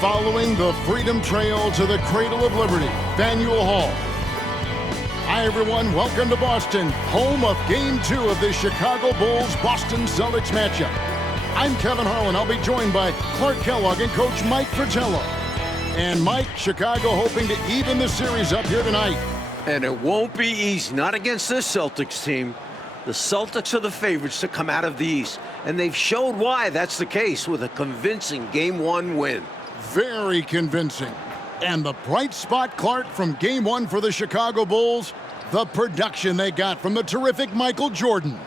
following the Freedom Trail to the Cradle of Liberty, Faneuil Hall. Hi, everyone. Welcome to Boston, home of Game 2 of the Chicago Bulls-Boston Celtics matchup. I'm Kevin Harlan. I'll be joined by Clark Kellogg and Coach Mike Fratello. And Mike, Chicago hoping to even the series up here tonight. And it won't be easy, not against this Celtics team. The Celtics are the favorites to come out of the East, and they've showed why that's the case with a convincing Game 1 win. Very convincing. And the bright spot, Clark, from Game 1 for the Chicago Bulls, the production they got from the terrific Michael Jordan.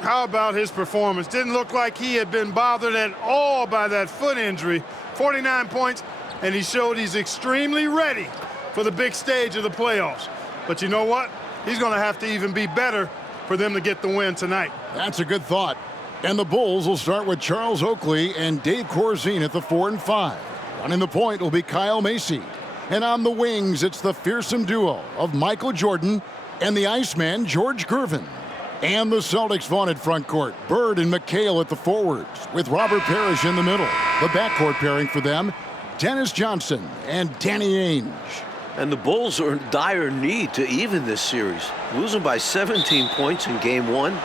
How about his performance? Didn't look like he had been bothered at all by that foot injury. 49 points, and he showed he's extremely ready for the big stage of the playoffs. But you know what? He's going to have to even be better for them to get the win tonight. That's a good thought. And the Bulls will start with Charles Oakley and Dave Corzine at the 4 and 5. Running the point will be Kyle Macy. And on the wings, it's the fearsome duo of Michael Jordan and the Iceman, George Gervin. And the Celtics' vaunted front court, Bird and McHale at the forwards, with Robert Parrish in the middle. The backcourt pairing for them, Dennis Johnson and Danny Ainge. And the Bulls are in dire need to even this series. Losing by 17 points in Game 1,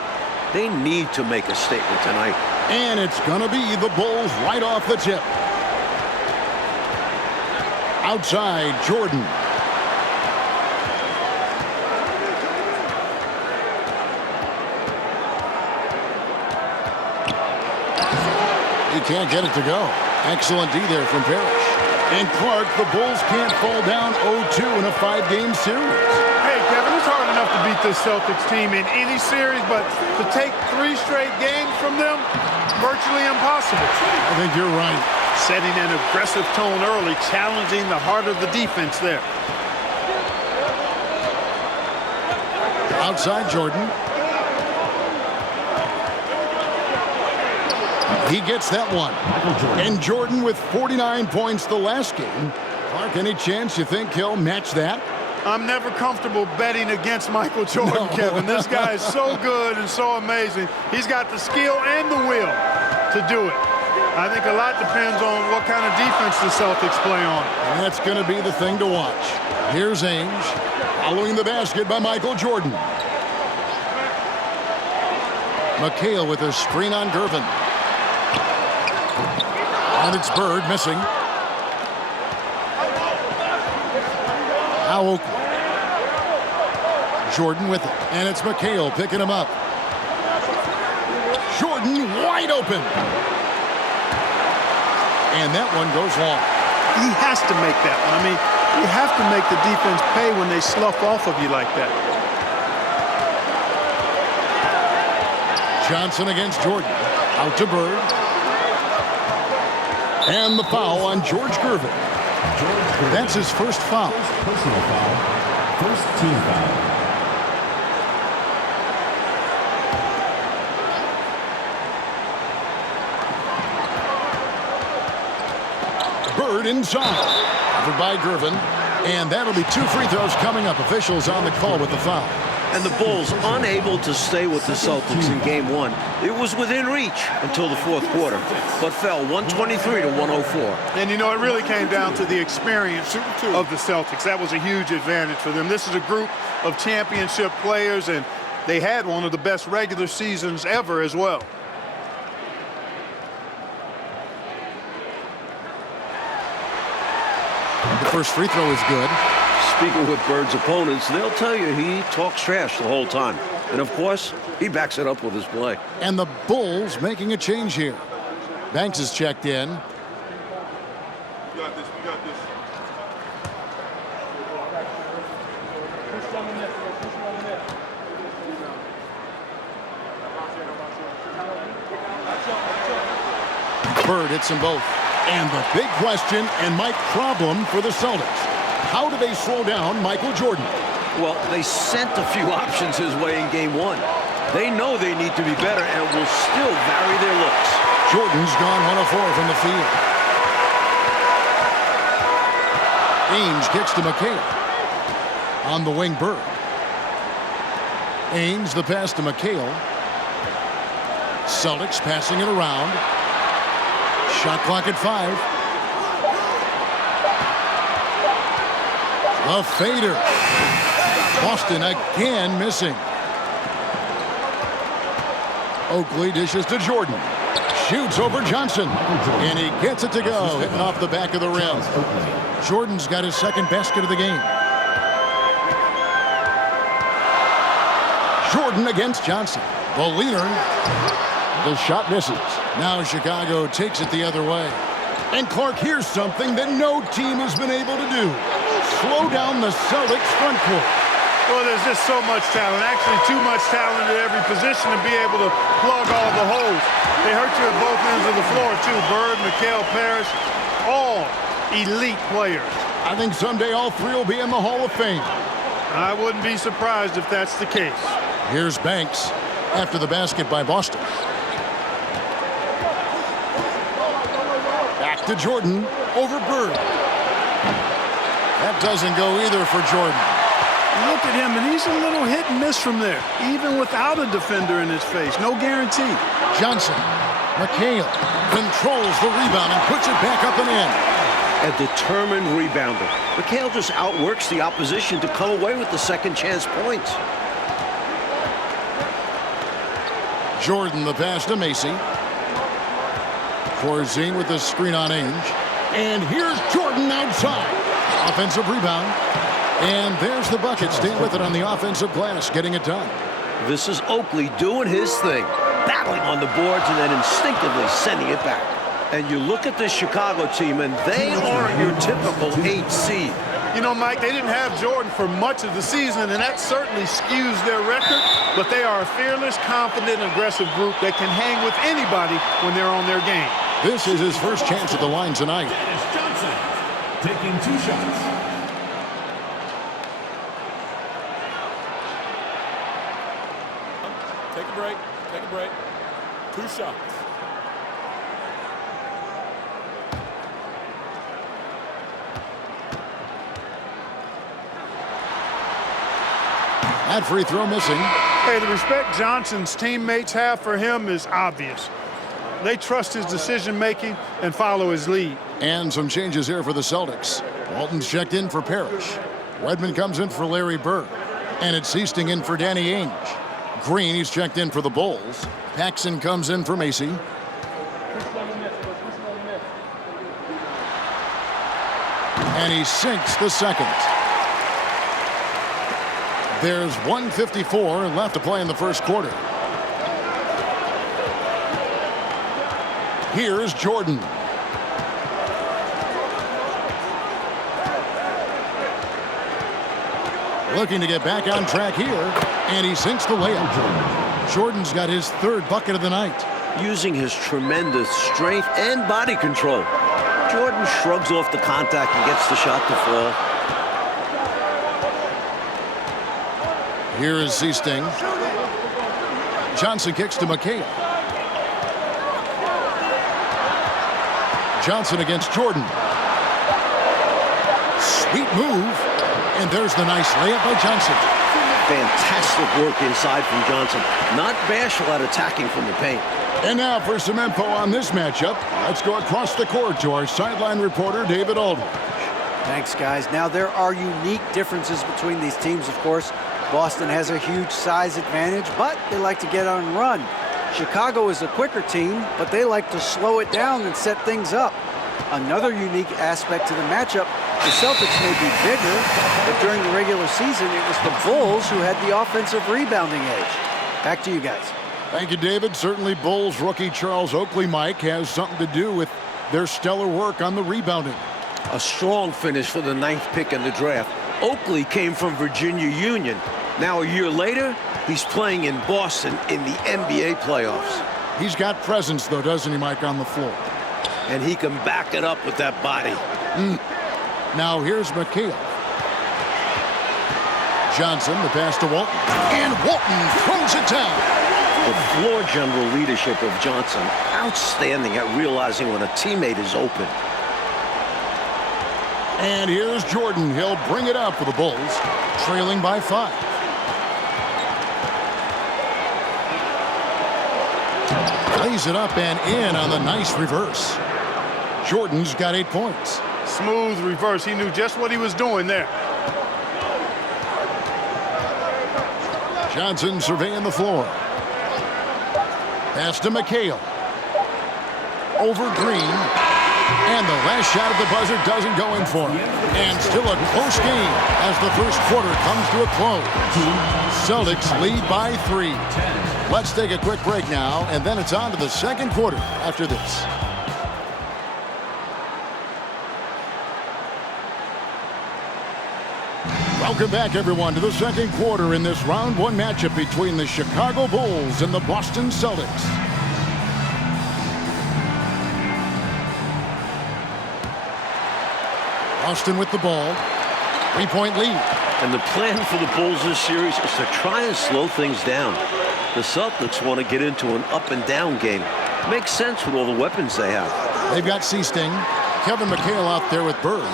they need to make a statement tonight. And it's going to be the Bulls right off the tip. Outside, Jordan. He can't get it to go. Excellent D there from Parrish. And Clark, the Bulls can't fall down 0-2 in a 5-game series. Hey, Kevin, it's hard enough to beat this Celtics team in any series, but to take 3 straight games from them, virtually impossible. I think you're right. Setting an aggressive tone early, challenging the heart of the defense there. Outside Jordan. He gets that one. And Jordan with 49 points the last game. Clark, any chance you think he'll match that? I'm never comfortable betting against Michael Jordan, No. Kevin. This guy is so good and so amazing. He's got the skill and the will to do it. I think a lot depends on what kind of defense the Celtics play on. And that's going to be the thing to watch. Here's Ainge, following the basket by Michael Jordan. McHale with a screen on Gervin. And it's Bird missing. Now Oakley. Jordan with it. And it's McHale picking him up. Jordan wide open. And that one goes long. He has to make that one. I mean, you have to make the defense pay when they slough off of you like that. Johnson against Jordan. Out to Bird. And the foul on George Gervin. That's his first foul. Personal foul. First team foul. Bird inside. Covered by Gervin. And that'll be 2 free throws coming up. Officials on the call with the foul. And the Bulls unable to stay with the Celtics in Game 1. It was within reach until the 4th quarter, but fell 123 to 104. And, you know, it really came down to the experience of the Celtics. That was a huge advantage for them. This is a group of championship players, and they had one of the best regular seasons ever as well. The first free throw is good. Speaking with Bird's opponents, they'll tell you he talks trash the whole time. And, of course, he backs it up with his play. And the Bulls making a change here. Banks is checked in. You got this. You got this. Bird hits them both. And the big question and Mike problem for the Celtics. How do they slow down Michael Jordan? Well, they sent a few options his way in Game 1. They know they need to be better and will still vary their looks. Jordan's gone 1 of 4 from the field. Ainge kicks to McHale. On the wing, Bird. Ainge the pass to McHale. Celtics passing it around. Shot clock at 5. The fader. Boston again missing. Oakley dishes to Jordan. Shoots over Johnson. And he gets it to go, hitting off the back of the rim. Jordan's got his second basket of the game. Jordan against Johnson. The leaner. The shot misses. Now Chicago takes it the other way. And Clark, here's something that no team has been able to do. Slow down the Celtics front court. Well, there's just so much talent. Actually, too much talent at every position to be able to plug all the holes. They hurt you at both ends of the floor, too. Bird, Mikal, Parrish, all elite players. I think someday all three will be in the Hall of Fame. I wouldn't be surprised if that's the case. Here's Banks after the basket by Boston. Back to Jordan over Bird. That doesn't go either for Jordan. Look at him, and he's a little hit and miss from there, even without a defender in his face. No guarantee. Johnson, McHale controls the rebound and puts it back up and in. A determined rebounder. McHale just outworks the opposition to come away with the second chance points. Jordan the pass to Macy. Corzine with the screen on Ainge. And here's Jordan outside. Offensive rebound. And there's the bucket. Staying with it on the offensive glass, getting it done. This is Oakley doing his thing, battling on the boards and then instinctively sending it back. And you look at this Chicago team, and they aren't your typical 8 seed. You know, Mike, they didn't have Jordan for much of the season, and that certainly skews their record. But they are a fearless, confident, aggressive group that can hang with anybody when they're on their game. This is his first chance at the line tonight. Dennis Johnson taking 2 shots. Take a break. Take a break. 2 shots. That free throw missing. Hey, the respect Johnson's teammates have for him is obvious. They trust his decision-making and follow his lead. And some changes here for the Celtics. Walton's checked in for Parrish. Redmond comes in for Larry Bird. And it's Seasting in for Danny Ainge. Green, he's checked in for the Bulls. Paxson comes in for Macy. And he sinks the second. There's 1:54 left to play in the first quarter. Here's Jordan. Looking to get back on track here, and he sinks the layup. Jordan's got his 3rd bucket of the night. Using his tremendous strength and body control, Jordan shrugs off the contact and gets the shot to fall. Here is Seasting. Johnson kicks to McHale. Johnson against Jordan. Sweet move. And there's the nice layup by Johnson. Fantastic work inside from Johnson. Not bashful at attacking from the paint. And now for some info on this matchup, let's go across the court to our sideline reporter, David Aldridge. Thanks, guys. Now, there are unique differences between these teams, of course. Boston has a huge size advantage, but they like to get on and run. Chicago is a quicker team, but they like to slow it down and set things up. Another unique aspect to the matchup, the Celtics may be bigger, but during the regular season, it was the Bulls who had the offensive rebounding edge. Back to you guys. Thank you, David. Certainly Bulls rookie Charles Oakley, Mike, has something to do with their stellar work on the rebounding. A strong finish for the 9th pick in the draft. Oakley came from Virginia Union. Now, a year later, he's playing in Boston in the NBA playoffs. He's got presence, though, doesn't he, Mike, on the floor? And he can back it up with that body. Now, here's McHale. Johnson, the pass to Walton. And Walton throws it down. The floor general leadership of Johnson, outstanding at realizing when a teammate is open. And here's Jordan. He'll bring it up for the Bulls, trailing by 5. Lays it up and in on the nice reverse. Jordan's got 8 points. Smooth reverse. He knew just what he was doing there. Johnson surveying the floor. Pass to McHale. Over Green. And the last shot at the buzzer doesn't go in for him. And still a close game as the first quarter comes to a close. Celtics lead by 3. Let's take a quick break now, and then it's on to the second quarter after this. Welcome back, everyone, to the second quarter in this round 1 matchup between the Chicago Bulls and the Boston Celtics. Boston with the ball. 3-point lead. And the plan for the Bulls this series is to try and slow things down. The Celtics want to get into an up-and-down game. Makes sense with all the weapons they have. They've got Seasting, Kevin McHale out there with Bird.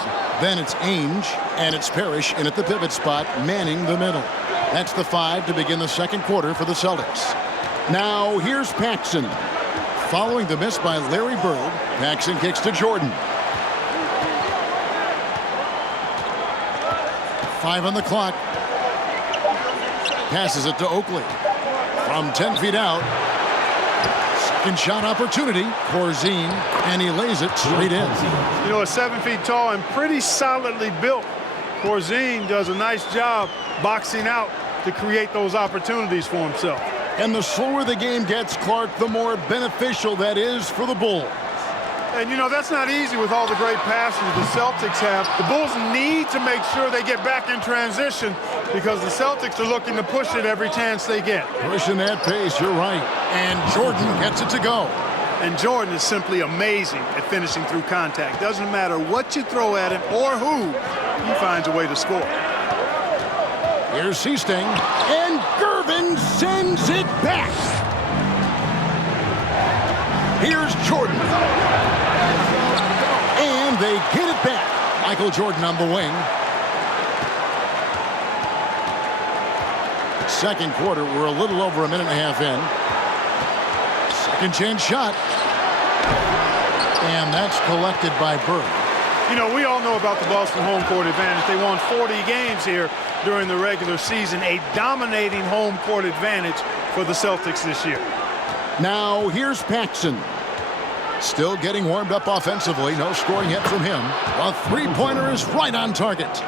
Then it's Ainge, and it's Parrish in at the pivot spot, manning the middle. That's the 5 to begin the second quarter for the Celtics. Now, here's Paxson. Following the miss by Larry Bird, Paxson kicks to Jordan. 5 on the clock. Passes it to Oakley. From 10 feet out. Second shot opportunity. Corzine, and he lays it straight in. You know, a 7 feet tall and pretty solidly built. Corzine does a nice job boxing out to create those opportunities for himself. And the slower the game gets, Clark, the more beneficial that is for the Bulls. And, you know, that's not easy with all the great passes the Celtics have. The Bulls need to make sure they get back in transition because the Celtics are looking to push it every chance they get. Pushing that pace, you're right. And Jordan gets it to go. And Jordan is simply amazing at finishing through contact. Doesn't matter what you throw at him or who, he finds a way to score. Here's Seasting, and Gervin sends it back. Here's Jordan. And they get it back. Michael Jordan on the wing. Second quarter, we're a little over a minute and a half in. Second chance shot. And that's collected by Bird. You know, we all know about the Boston home court advantage. They won 40 games here during the regular season. A dominating home court advantage for the Celtics this year. Now, here's Paxson. Still getting warmed up offensively. No scoring yet from him. A three-pointer is right on target.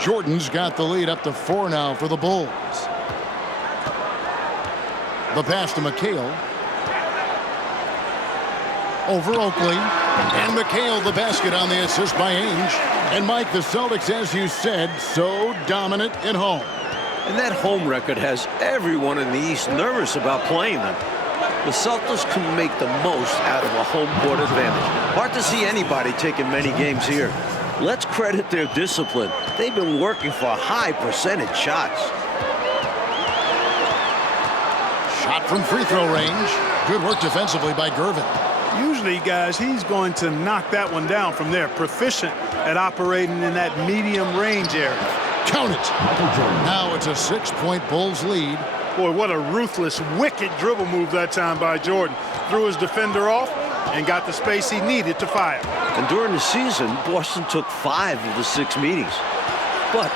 Jordan's got the lead up to 4 now for the Bulls. The pass to McHale. Over Oakley. And McHale the basket on the assist by Ainge. And Mike, the Celtics, as you said, so dominant at home. And that home record has everyone in the East nervous about playing them. The Celtics can make the most out of a home court advantage. Hard to see anybody taking many games here. Let's credit their discipline. They've been working for high percentage shots. Shot from free throw range. Good work defensively by Gervin. Usually, guys, he's going to knock that one down from there. Proficient at operating in that medium range area. Count it. Now it's a 6-point Bulls lead. Boy, what a ruthless, wicked dribble move that time by Jordan. Threw his defender off and got the space he needed to fire. And during the season, Boston took 5 of the 6 meetings. But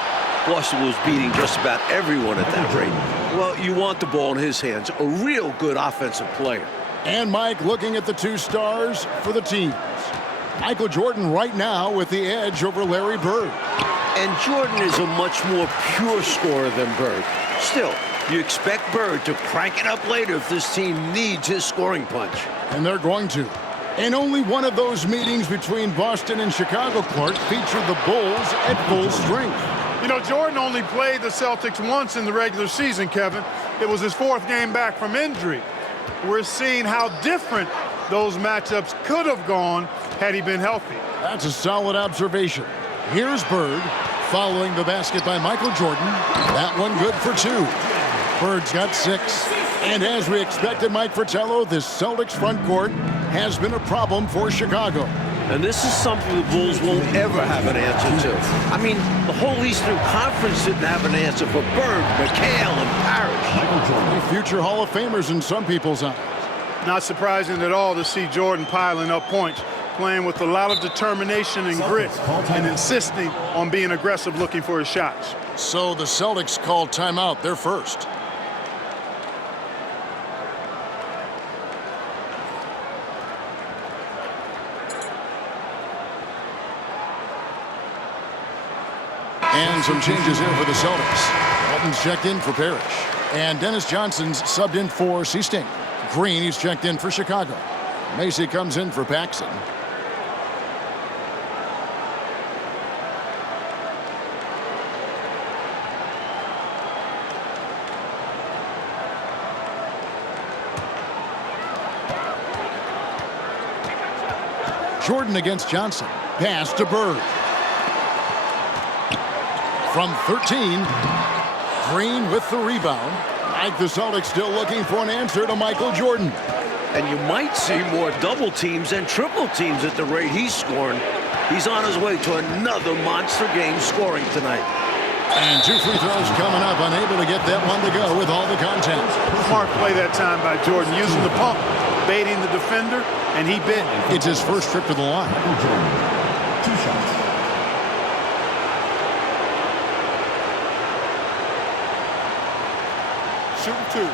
Boston was beating just about everyone at that rate. Well, you want the ball in his hands. A real good offensive player. And Mike looking at the 2 stars for the teams. Michael Jordan right now with the edge over Larry Bird. And Jordan is a much more pure scorer than Bird. Still, you expect Bird to crank it up later if this team needs his scoring punch. And they're going to. And only one of those meetings between Boston and Chicago, Clark, featured the Bulls at full strength. You know, Jordan only played the Celtics once in the regular season, Kevin. It was his 4th game back from injury. We're seeing how different those matchups could have gone had he been healthy. That's a solid observation. Here's Bird following the basket by Michael Jordan. That one good for 2. Bird's got 6. And as we expected, Mike Fratello, this Celtics front court has been a problem for Chicago. And this is something the Bulls won't ever have an answer to. I mean, the whole Eastern Conference didn't have an answer for Bird, McHale, and Parrish. Future Hall of Famers in some people's eyes. Not surprising at all to see Jordan piling up points, playing with a lot of determination and grit, and insisting on being aggressive looking for his shots. So the Celtics called timeout. They're first. And some changes here for the Celtics. Walton's checked in for Parrish. And Dennis Johnson's subbed in for Seasting. Green, he's checked in for Chicago. Macy comes in for Paxson. Jordan against Johnson. Pass to Bird. From 13, Green with the rebound. Like the Celtics still looking for an answer to Michael Jordan. And you might see more double teams and triple teams at the rate he's scoring. He's on his way to another monster game scoring tonight. And 2 free throws coming up, unable to get that one to go with all the content. Smart play that time by Jordan, using the pump, baiting the defender, and he bit. It's his first trip to the line. 2 shots. Shooting 2.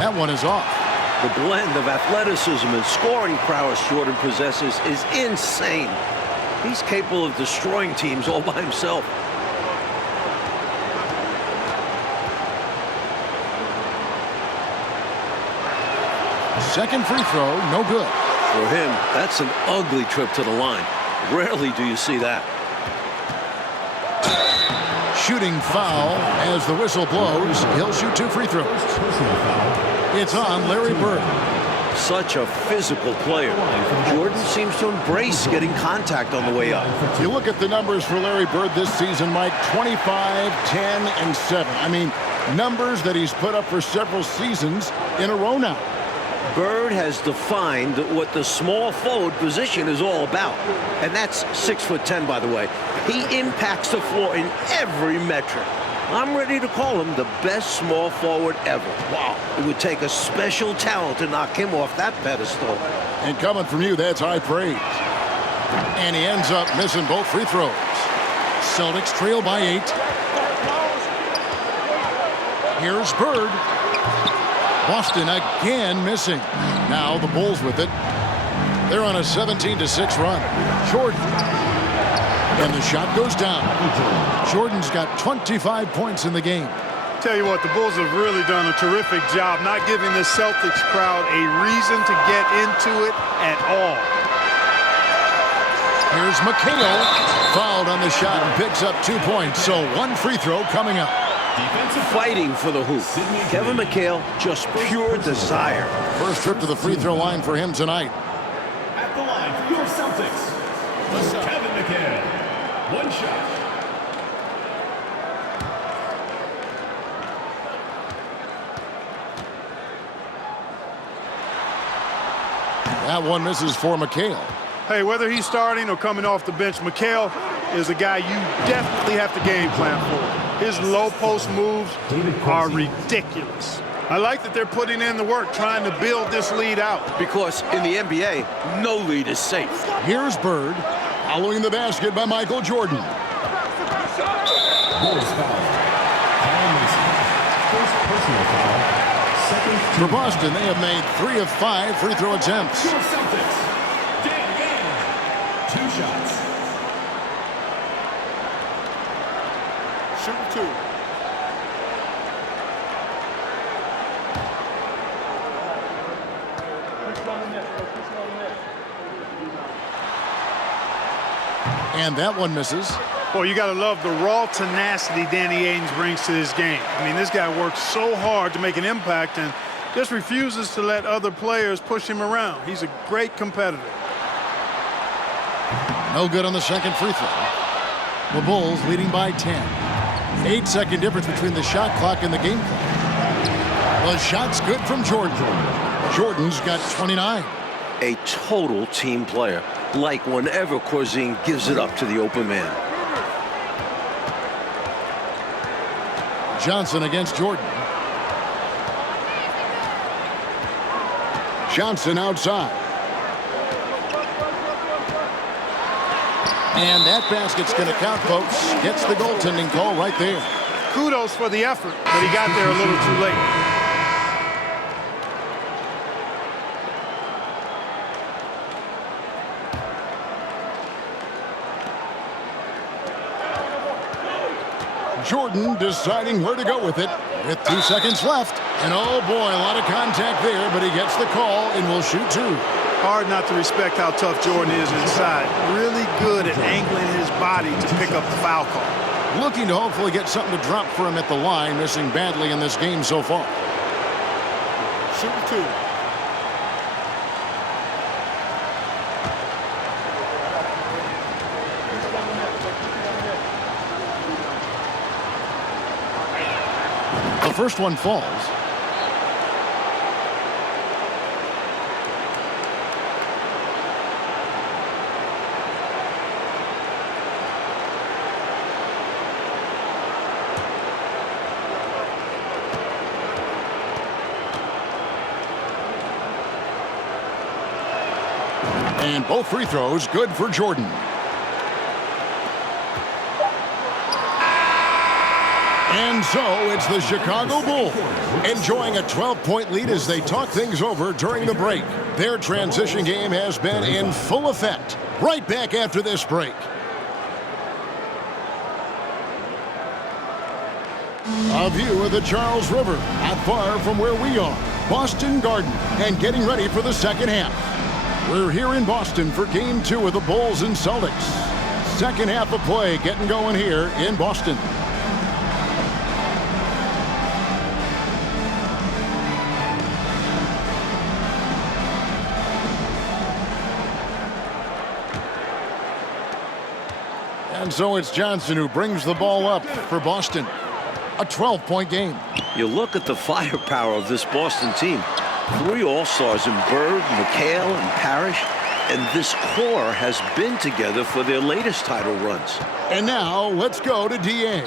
That one is off. The blend of athleticism and scoring prowess Jordan possesses is insane. He's capable of destroying teams all by himself. Second free throw, no good. For him, that's an ugly trip to the line. Rarely do you see that. Shooting foul as the whistle blows. He'll shoot 2 free throws. It's on Larry Bird. Such a physical player. Jordan seems to embrace getting contact on the way up. You look at the numbers for Larry Bird this season, Mike, 25, 10, and 7. I mean, numbers that he's put up for several seasons in a row now. Bird has defined what the small forward position is all about. And that's 6'10", by the way. He impacts the floor in every metric. I'm ready to call him the best small forward ever. Wow. It would take a special talent to knock him off that pedestal. And coming from you, that's high praise. And he ends up missing both free throws. Celtics trail by 8. Here's Bird. Boston again missing. Now the Bulls with it. They're on a 17-6 run. Jordan. And the shot goes down. Jordan's got 25 points in the game. Tell you what, the Bulls have really done a terrific job not giving the Celtics crowd a reason to get into it at all. Here's McHale. Fouled on the shot and picks up 2 points. So 1 free throw coming up. Fighting for the hoop. Kevin McHale, just pure desire. First trip to the free throw line for him tonight. At the line for your Celtics, Kevin McHale. 1 shot. That one misses for McHale. Hey, whether he's starting or coming off the bench, McHale is a guy you definitely have to game plan for. His low post moves are ridiculous. I like that they're putting in the work, trying to build this lead out. Because in the NBA, no lead is safe. Here's Bird, following the basket by Michael Jordan. Bulls foul. Kyle Mason. First personal foul. Second For Boston, they have made 3 of 5 free throw attempts. your Celtics. Dan Gang. 2 shots. Shooting 2. And that one misses. Boy, you got to love the raw tenacity Danny Ainge brings to this game. I mean, this guy works so hard to make an impact and just refuses to let other players push him around. He's a great competitor. No good on the second free throw. The Bulls leading by 10. 8-second difference between the shot clock and the game clock. The shot's good from Jordan. Jordan's got 29. A total team player. Like whenever Corzine gives it up to the open man. Johnson against Jordan. Johnson outside. And that basket's going to count, folks. Gets the goaltending call right there. Kudos for the effort, but he got there a little too late. Jordan deciding where to go with it with 2 seconds left. And oh boy, a lot of contact there, but he gets the call and will shoot 2. Hard not to respect how tough Jordan is inside. Really good at angling his body to pick up the foul call. Looking to hopefully get something to drop for him at the line, missing badly in this game so far. Shooting 2. The first one falls. And both free throws good for Jordan. And so it's the Chicago Bulls enjoying a 12-point lead as they talk things over during the break. Their transition game has been in full effect. Right back after this break. A view of the Charles River, not far from where we are. Boston Garden, and getting ready for the second half. We're here in Boston for Game 2 of the Bulls and Celtics. Second half of play getting going here in Boston. And so it's Johnson who brings the ball up for Boston. A 12-point game. You look at the firepower of this Boston team. 3 All-Stars in Bird, McHale, and Parrish. And this core has been together for their latest title runs. And now let's go to DA.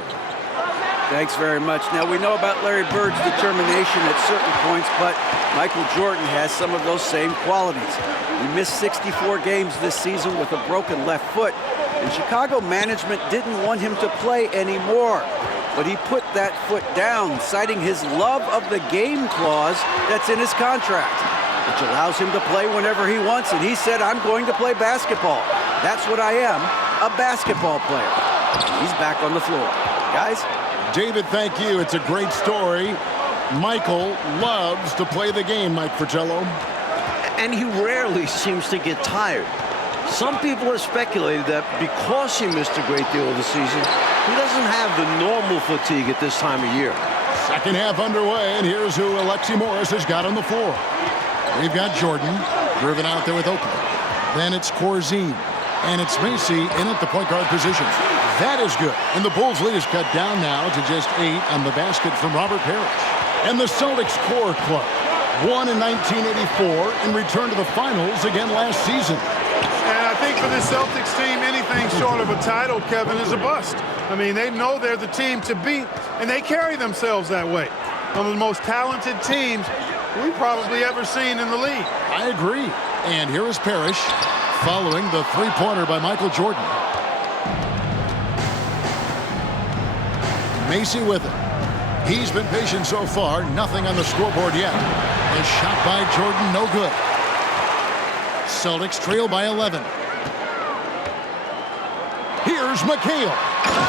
Thanks very much. Now, we know about Larry Bird's determination at certain points, but Michael Jordan has some of those same qualities. He missed 64 games this season with a broken left foot, and Chicago management didn't want him to play anymore. But he put that foot down, citing his love of the game clause that's in his contract, which allows him to play whenever he wants, and he said, I'm going to play basketball. That's what I am, a basketball player. He's back on the floor. Guys? David, thank you. It's a great story. Michael loves to play the game, Mike Fratello. And he rarely seems to get tired. Some people have speculated that because he missed a great deal of the season, he doesn't have the normal fatigue at this time of year. Second half underway, and here's who Alexi Morris has got on the floor. We've got Jordan driven out there with Oakley. Then it's Corzine, and it's Macy in at the point guard position. That is good. And the Bulls lead is cut down now to just 8 on the basket from Robert Parrish. And the Celtics core club won in 1984 and returned to the finals again last season. And I think for this Celtics team, anything short of a title, Kevin, is a bust. I mean, they know they're the team to beat, and they carry themselves that way. One of the most talented teams we've probably ever seen in the league. I agree. And here is Parrish following the three-pointer by Michael Jordan. Macy with it. He's been patient so far. Nothing on the scoreboard yet. A shot by Jordan, no good. Celtics trail by 11. Here's McHale.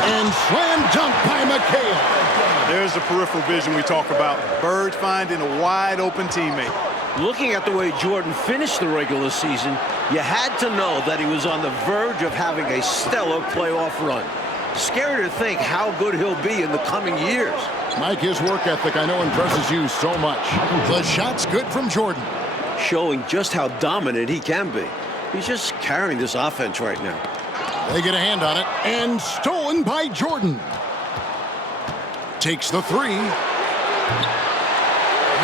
And slam dunk by McHale. There's the peripheral vision we talk about. Bird finding a wide-open teammate. Looking at the way Jordan finished the regular season, you had to know that he was on the verge of having a stellar playoff run. Scary to think how good he'll be in the coming years. Mike, his work ethic I know impresses you so much. The shot's good from Jordan. Showing just how dominant he can be. He's just carrying this offense right now. They get a hand on it, and stolen by Jordan. Takes the three.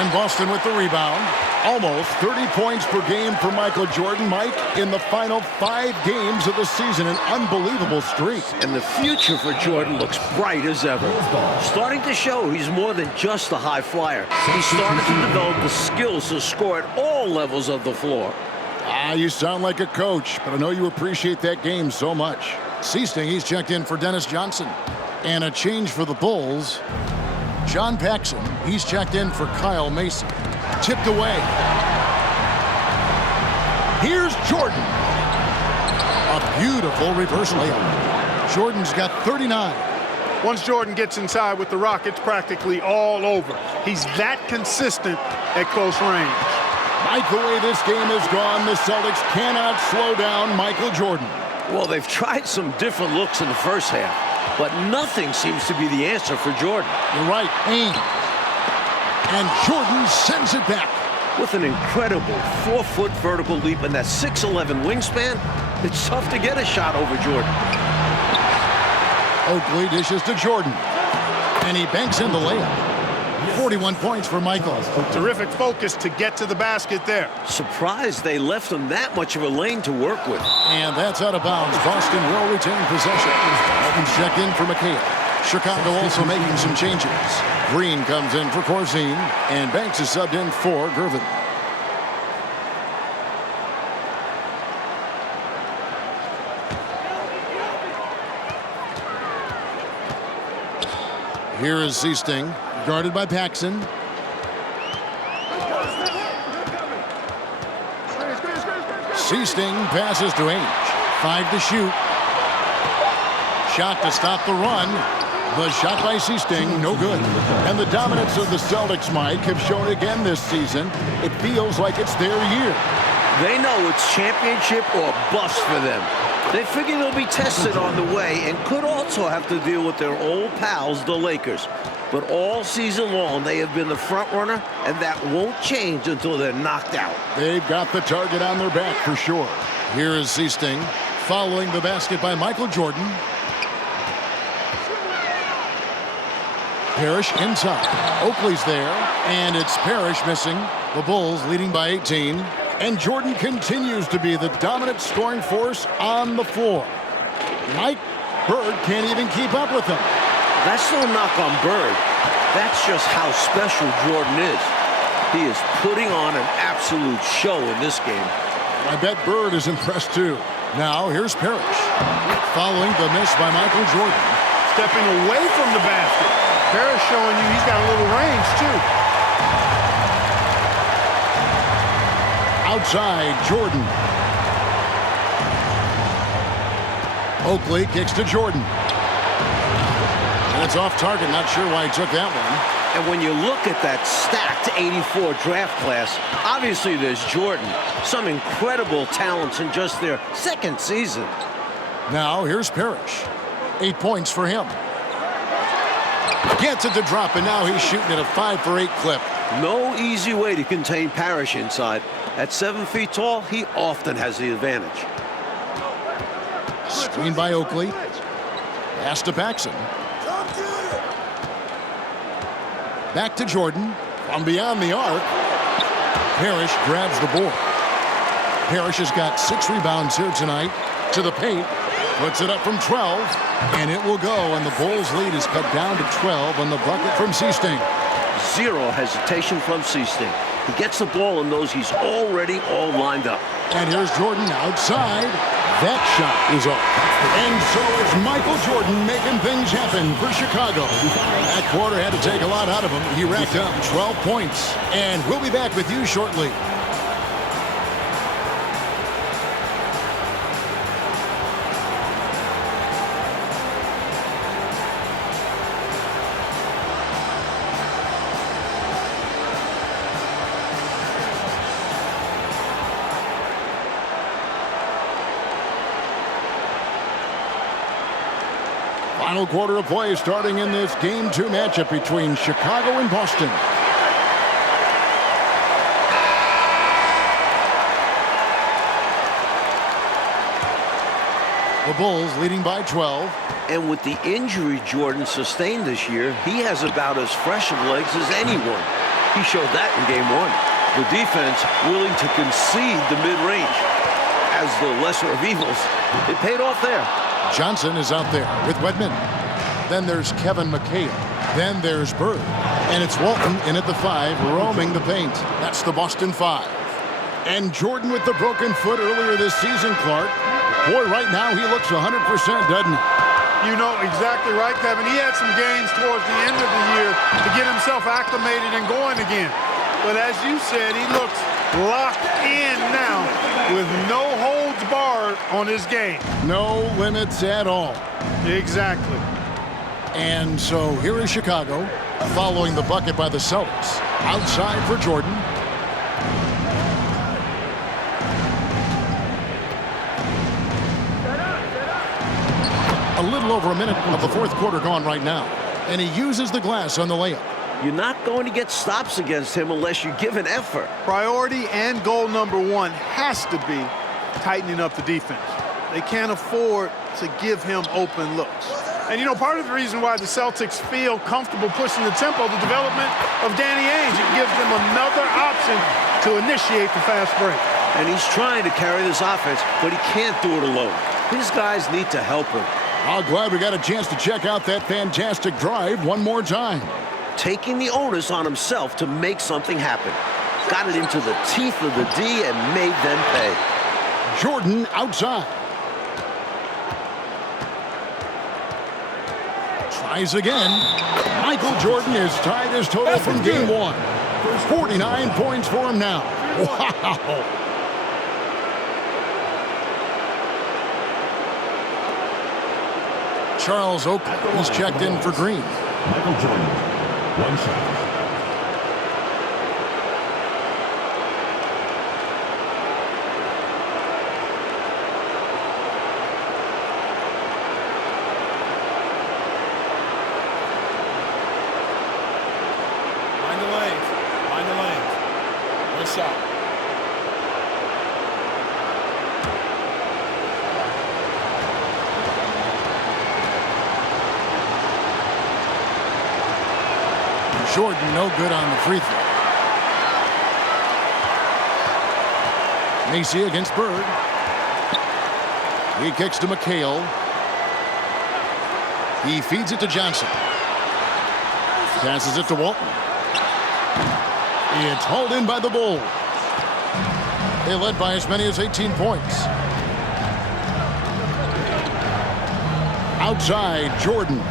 And Boston with the rebound. Almost 30 points per game for Michael Jordan, Mike, in the final 5 games of the season. An unbelievable streak. And the future for Jordan looks bright as ever. Starting to show he's more than just a high flyer. He's starting to develop the skills to score at all levels of the floor. You sound like a coach, but I know you appreciate that game so much. Seasting, he's checked in for Dennis Johnson. And a change for the Bulls. John Paxson, he's checked in for Kyle Macy. Tipped away. Here's Jordan. A beautiful reverse layup. Jordan's got 39. Once Jordan gets inside with the rock, it's practically all over. He's that consistent at close range. Like the way this game has gone, the Celtics cannot slow down Michael Jordan. Well, they've tried some different looks in the first half, but nothing seems to be the answer for Jordan. You're right, aim. And Jordan sends it back. With an incredible 4-foot vertical leap and that 6'11" wingspan, it's tough to get a shot over Jordan. Oakley dishes to Jordan. And he banks in the layup. 41 points for Michael. Terrific focus to get to the basket there. Surprised they left him that much of a lane to work with. And that's out of bounds. Boston will retain possession. Alton's checked in for McHale. Chicago also making some changes. Green comes in for Corzine, and Banks is subbed in for Gervin. Here is Seasting, guarded by Paxson. Seasting passes to Ainge. 5 to shoot. Shot to stop the run. The shot by Seasting, no good. And the dominance of the Celtics, Mike, have shown again this season. It feels like it's their year. They know it's championship or bust for them. They figure they'll be tested on the way and could also have to deal with their old pals, the Lakers. But all season long, they have been the front runner, and that won't change until they're knocked out. They've got the target on their back for sure. Here is Seasting, following the basket by Michael Jordan. Parrish inside. Oakley's there, and it's Parrish missing. The Bulls leading by 18. And Jordan continues to be the dominant scoring force on the floor. Mike, Bird can't even keep up with him. That's no knock on Bird. That's just how special Jordan is. He is putting on an absolute show in this game. I bet Bird is impressed too. Now here's Parrish. Following the miss by Michael Jordan. Stepping away from the basket. Parrish showing you he's got a little range too. Outside, Jordan. Oakley kicks to Jordan. And it's off target. Not sure why he took that one. And when you look at that stacked 84 draft class, obviously there's Jordan. Some incredible talents in just their second season. Now here's Parrish. 8 points for him. Gets it to drop, and now he's shooting at a 5 for 8 clip. No easy way to contain Parrish inside. At 7 feet tall, he often has the advantage. Screen by Oakley. Pass to Paxson. Back to Jordan. From beyond the arc. Parrish grabs the board. Parrish has got 6 rebounds here tonight. To the paint. Puts it up from 12. And it will go. And the Bulls' lead is cut down to 12 on the bucket from Seasting. Zero hesitation from Seasting. He gets the ball and knows he's already all lined up. And here's Jordan outside. That shot is off. And so it's Michael Jordan making things happen for Chicago. That quarter had to take a lot out of him. He racked up 12 points. And we'll be back with you shortly. Final quarter of play starting in this Game 2 matchup between Chicago and Boston. The Bulls leading by 12. And with the injury Jordan sustained this year, he has about as fresh of legs as anyone. He showed that in Game 1. The defense willing to concede the mid-range. As the lesser of evils, it paid off there. Johnson is out there with Wedman. Then there's Kevin McHale. Then there's Bird. And it's Walton in at the 5, roaming the paint. That's the Boston 5. And Jordan with the broken foot earlier this season, Clark. Boy, right now he looks 100%, doesn't he? You know exactly right, Kevin. He had some games towards the end of the year to get himself acclimated and going again. But as you said, he looks locked in now with no holds barred on his game. No limits at all. Exactly. And so here is Chicago following the bucket by the Celtics. Outside for Jordan. A little over a minute of the fourth quarter gone right now. And he uses the glass on the layup. You're not going to get stops against him unless you give an effort. Priority and goal number one has to be tightening up the defense. They can't afford to give him open looks. And, you know, part of the reason why the Celtics feel comfortable pushing the tempo, the development of Danny Ainge, it gives them another option to initiate the fast break. And he's trying to carry this offense, but he can't do it alone. His guys need to help him. I'm glad we got a chance to check out that fantastic drive one more time. Taking the onus on himself to make something happen. Got it into the teeth of the D and made them pay. Jordan outside. Tries again. Michael Jordan is tied his total from game one. 49 points for him now. Wow. Charles Oakley is checked in for Green. Michael Jordan, 1 shot. Find the lanes. Find the lanes. One shot. Jordan no good on the free throw. Macy against Bird. He kicks to McHale. He feeds it to Johnson. Passes it to Walton. It's hauled in by the Bulls. They led by as many as 18 points. Outside, Jordan.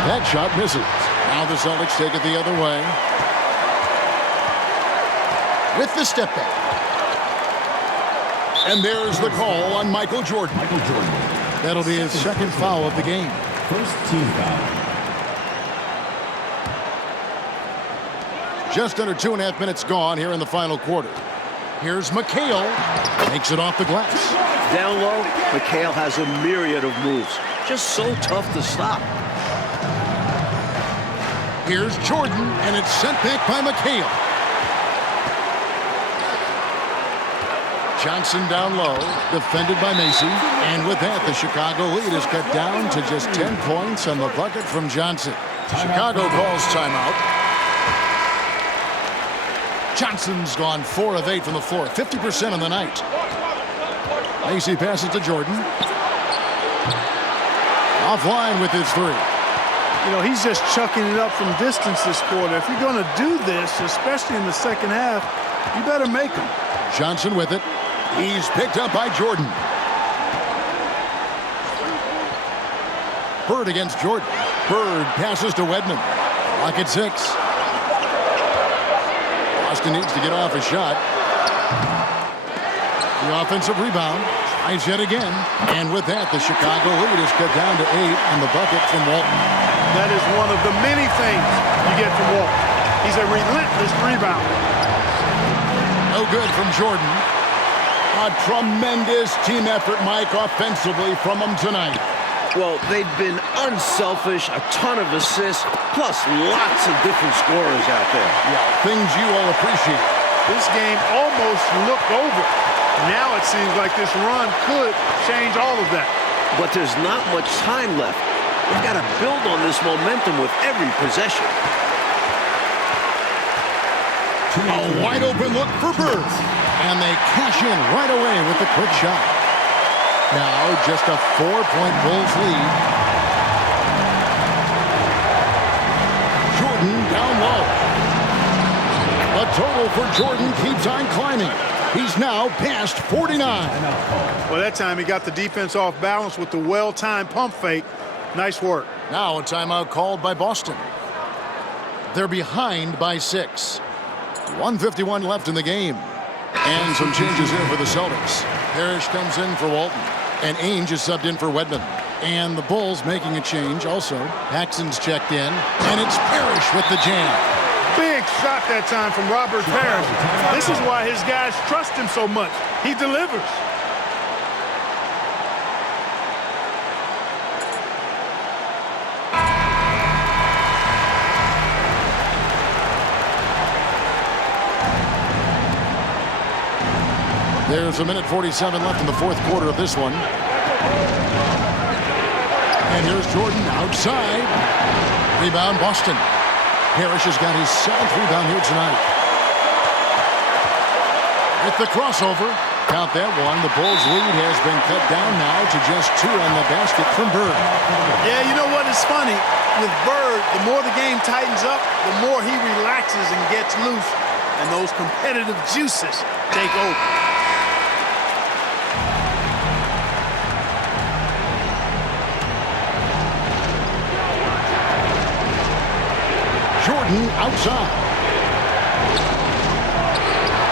That shot misses. Now the Celtics take it the other way. With the step back. And there's the call on Michael Jordan. Michael Jordan. That'll be his second foul of the game. First team foul. Just under 2.5 minutes gone here in the final quarter. Here's McHale. Makes it off the glass. Down low, McHale has a myriad of moves. Just so tough to stop. Here's Jordan, and it's sent back by McHale. Johnson down low, defended by Macy. And with that, the Chicago lead is cut down to just 10 points on the bucket from Johnson. Chicago calls timeout. Johnson's gone 4 of 8 from the floor, 50% on the night. Macy passes to Jordan. Offline with his three. You know, he's just chucking it up from distance this quarter. If you're going to do this, especially in the second half, you better make them. Johnson with it. He's picked up by Jordan. Bird against Jordan. Bird passes to Wedman. Lock at 6. Boston needs to get off a shot. The offensive rebound. Tries yet again. And with that, the Chicago lead is cut down to 8 on the bucket from Walton. That is one of the many things you get from Walton. He's a relentless rebounder. No good from Jordan. A tremendous team effort, Mike, offensively from them tonight. Well, they've been unselfish, a ton of assists, plus lots of different scorers out there. Yeah, things you all appreciate. This game almost looked over. Now it seems like this run could change all of that. But there's not much time left. They've got to build on this momentum with every possession. A wide open look for Bird. And they cash in right away with the quick shot. Now just a 4-point Bulls lead. Jordan down low. The total for Jordan keeps on climbing. He's now past 49. Well, that time he got the defense off balance with the well-timed pump fake. Nice work. Now a timeout called by Boston. They're behind by 6. 1:51 left in the game. And some changes here for the Celtics. Parrish comes in for Walton. And Ainge is subbed in for Wedman. And the Bulls making a change also. Paxson's checked in. And it's Parrish with the jam. Big shot that time from Robert Parrish. This is why his guys trust him so much. He delivers. There's a minute 47 left in the fourth quarter of this one. And here's Jordan outside. Rebound Boston. Parrish has got his 7th rebound here tonight. With the crossover, count that one. The Bulls' lead has been cut down now to just 2 on the basket from Bird. Yeah, you know what is funny? With Bird, the more the game tightens up, the more he relaxes and gets loose. And those competitive juices take over. Jordan outside.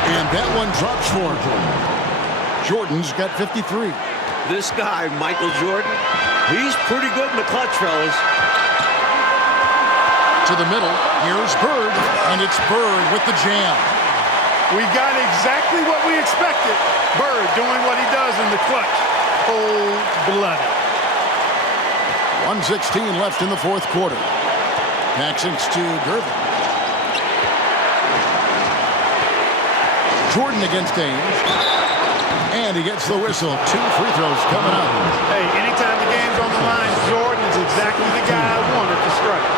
And that one drops for him. Jordan's got 53. This guy, Michael Jordan, he's pretty good in the clutch, fellas. To the middle, here's Bird, and it's Bird with the jam. We got exactly what we expected. Bird doing what he does in the clutch. Cold-blooded. 1:16 left in the fourth quarter. Paxson's to Gervin. Jordan against Ainge. And he gets the whistle. 2 free throws coming up. Hey, anytime the game's on the line, Jordan is exactly the guy I wanted to strike.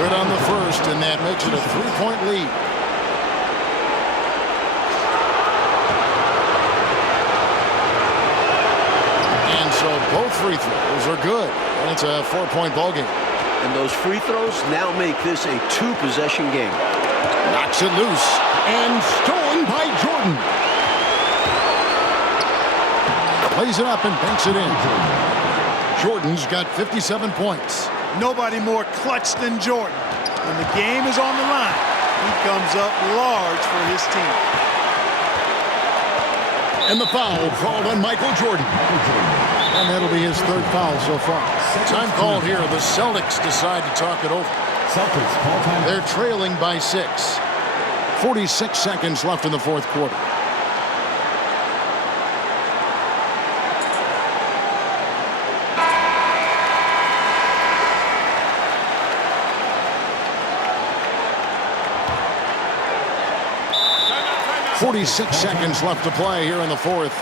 Good on the first, and that makes it a 3-point lead. And so both free throws are good. And it's a 4-point ball game. And those free throws now make this a 2-possession game. Knocks it loose. And stolen by Jordan. Plays it up and banks it in. Jordan's got 57 points. Nobody more clutch than Jordan. When the game is on the line, he comes up large for his team. And the foul called on Michael Jordan. And that'll be his 3rd foul so far. Time called here. The Celtics decide to talk it over. Celtics call time. They're trailing by 6. 46 seconds left in the fourth quarter. Timeout. 46 seconds left to play here in the fourth.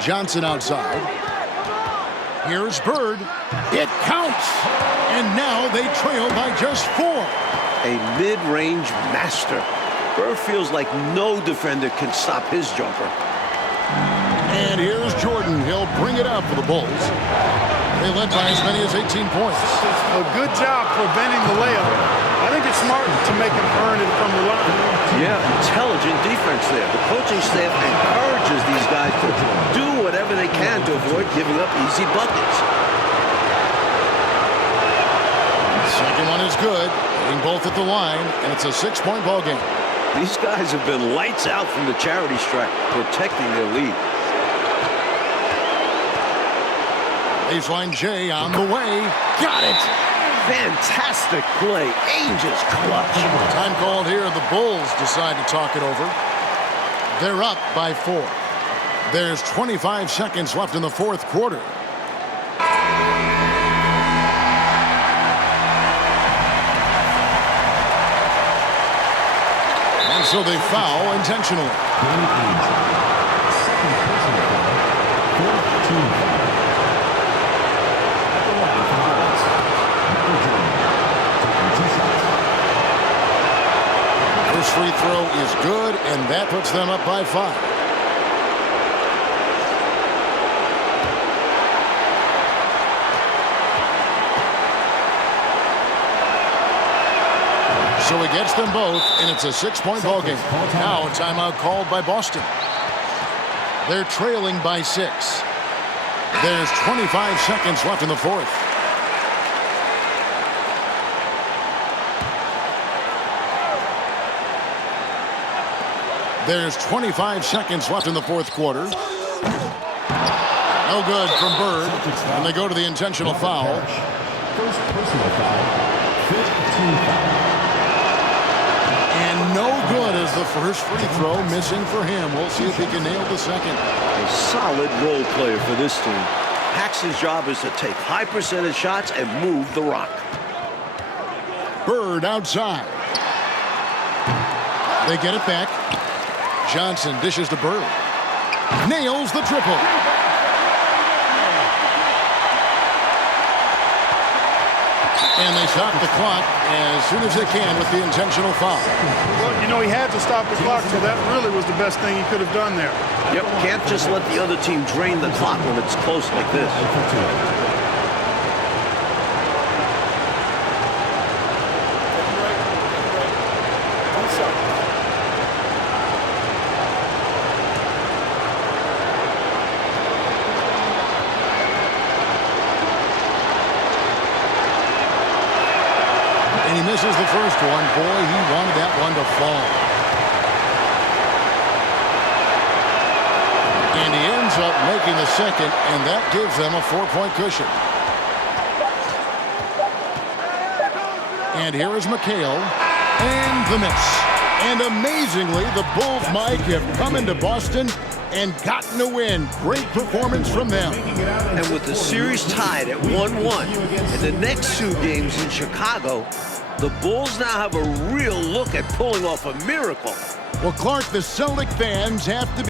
Johnson outside. Here's Bird. It counts. And now they trail by just 4. A mid-range master. Bird feels like no defender can stop his jumper. And here's Jordan. He'll bring it up for the Bulls. They led by as many as 18 points. A good job preventing the layup. I think it's smart to make him earn it from the line. Yeah, intelligent defense there. The coaching staff encourages these guys to do whatever they can to avoid giving up easy buckets. Second one is good. Hitting both at the line, and it's a 6-point ball game. These guys have been lights out from the charity stripe, protecting their lead. Baseline J on the way. Got it! Fantastic play. Ainge's clutch. Time called here. The Bulls decide to talk it over. They're up by 4. There's 25 seconds left in the fourth quarter. And so they foul intentionally. First free throw is good, and that puts them up by 5. So he gets them both, and it's a 6-point ball game. Now a timeout called by Boston. They're trailing by 6. There's 25 seconds left in the fourth. There's 25 seconds left in the fourth quarter. No good from Bird. And they go to the intentional foul. First personal foul. 15 foul. And no good as the first free throw missing for him. We'll see if he can nail the second. A solid role player for this team. Paxson's job is to take high percentage shots and move the rock. Bird outside. They get it back. Johnson dishes to Bird. Nails the triple. And they stop the clock as soon as they can with the intentional foul. Well, you know, he had to stop the clock, so that really was the best thing he could have done there. Yep, can't just let the other team drain the clock when it's close like this. And he misses the first one. Boy, he wanted that one to fall. And he ends up making the second, and that gives them a 4-point cushion. And here is McHale. And the miss. And amazingly, the Bulls, Mike, have come into Boston and gotten a win. Great performance from them. And with the series tied at 1-1 and the next 2 games in Chicago, the Bulls now have a real look at pulling off a miracle. Well, Clark, the Celtic fans have to be